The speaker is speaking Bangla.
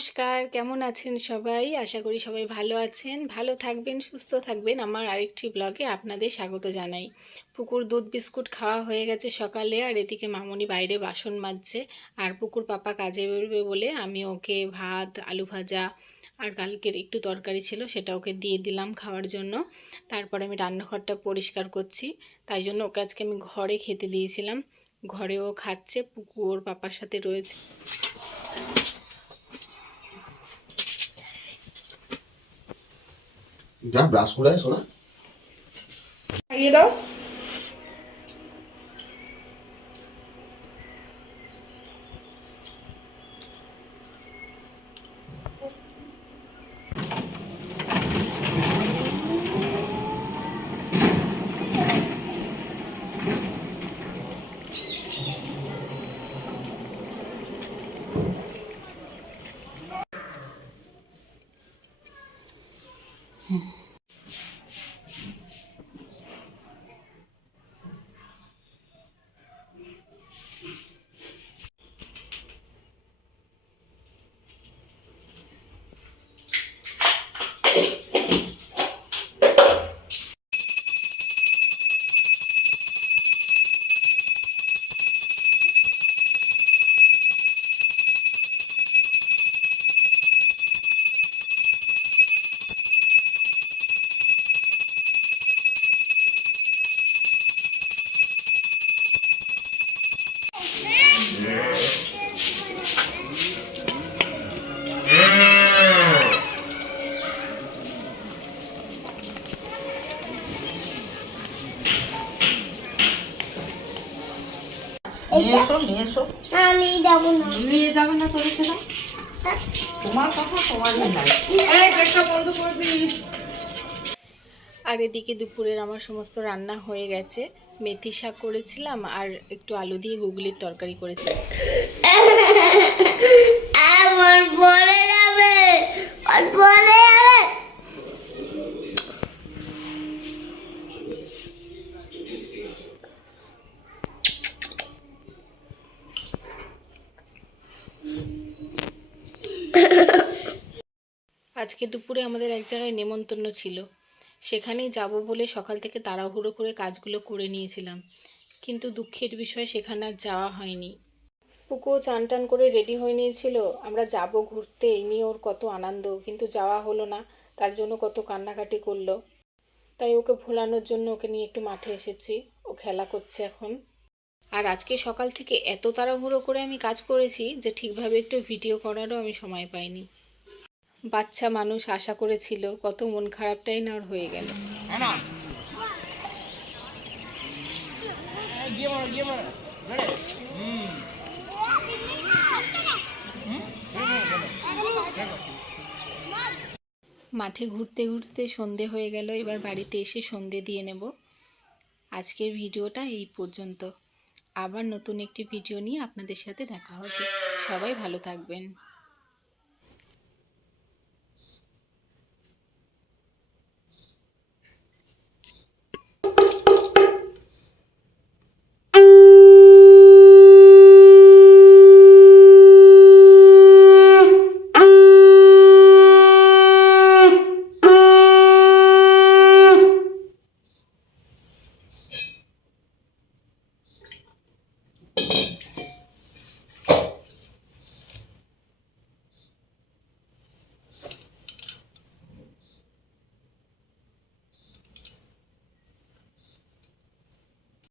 নমস্কার, কেমন আছেন সবাই? আশা করি সবাই ভালো আছেন, ভালো থাকবেন, সুস্থ থাকবেন। আমার আরেকটি ব্লগে আপনাদের স্বাগত জানাই। পুকুর দুধ বিস্কুট খাওয়া হয়ে গেছে সকালে, আর এদিকে মামনি বাইরে বাসন মাজছে। আর পুকুর পাপা কাজে বেরোবে বলে আমি ওকে ভাত, আলু ভাজা আর কালকের একটু তরকারি ছিল সেটা ওকে দিয়ে দিলাম খাওয়ার জন্য। তারপরে আমি রান্নাঘরটা পরিষ্কার করছি, তাই জন্য ওকে আজকে আমি ঘরে খেতে দিয়েছিলাম। ঘরেও খাচ্ছে, পুকুর পাপার সাথে রয়েছে। যা ব্রাশ করে আয় সোনা। খাইয়ে দাও। আমি যাবো না। নিয়ে যাবে না তোর খেলা, তোমার কথা তোমারই নাই। এই একটা বন্ধ করে দিস। আর এদিকে দুপুরের আমার সমস্ত রান্না হয়ে গেছে। মেথি শাক করেছিলাম আর একটু আলু দিয়ে গুগলির তরকারি করেছিলাম। আমার বলে যাবে, আর বলে যাবে। আজকে দুপুরে আমাদের এক জায়গায় নেমন্তন্ন ছিল, সেখানেই যাব বলে সকাল থেকে তাড়াহুড়ো করে কাজগুলো করে নিয়েছিলাম, কিন্তু দুঃখের বিষয় সেখানে আর যাওয়া হয়নি। পুকুও চান টান করে রেডি হয়ে নিয়েছিল, আমরা যাব ঘুরতে, এই নিয়ে ওর কত আনন্দ, কিন্তু যাওয়া হলো না। তার জন্য কত কান্নাকাটি করলো। তাই ওকে ভোলানোর জন্য ওকে নিয়ে একটু মাঠে এসেছি, ও খেলা করছে এখন। আর আজকে সকাল থেকে এত তাড়াহুড়ো করে আমি কাজ করেছি যে ঠিকভাবে একটু ভিডিও করারও আমি সময় পাইনি। বাচ্চা মানুষ আশা করেছিল, কত মন খারাপটাই না ওর হয়ে গেল। মাঠে ঘুরতে ঘুরতে সন্ধে হয়ে গেল, এবার বাড়িতে এসে সন্ধে দিয়ে নেব। আজকের ভিডিওটা এই পর্যন্ত। আবার নতুন একটি ভিডিও নিয়ে আপনাদের সাথে দেখা হবে। সবাই ভালো থাকবেন।